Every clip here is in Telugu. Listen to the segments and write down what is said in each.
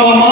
Obama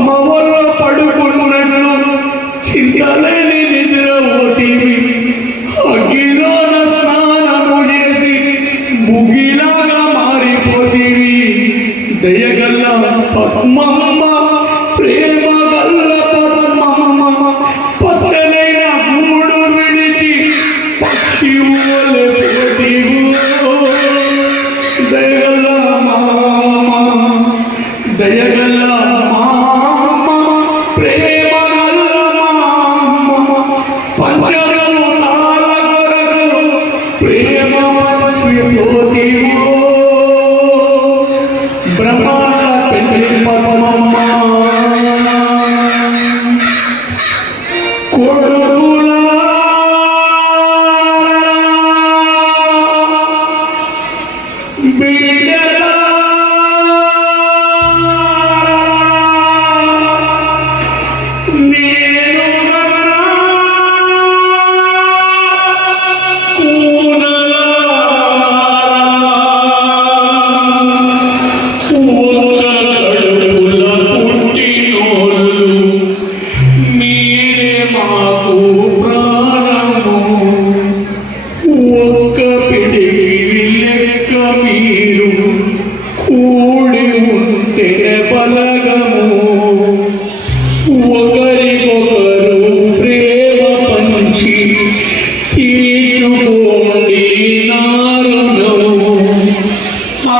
అమ్మవారు పడుకున్నట్లు చిన్నలేని నిద్రపోతీవి అగ్గిలోన స్నానము చేసి ముగిలాగా మారిపోతీవి దయగల్ల పద్మమ్మ ప్రేమ గల్ల Deus,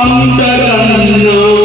കാന്തകന്നോ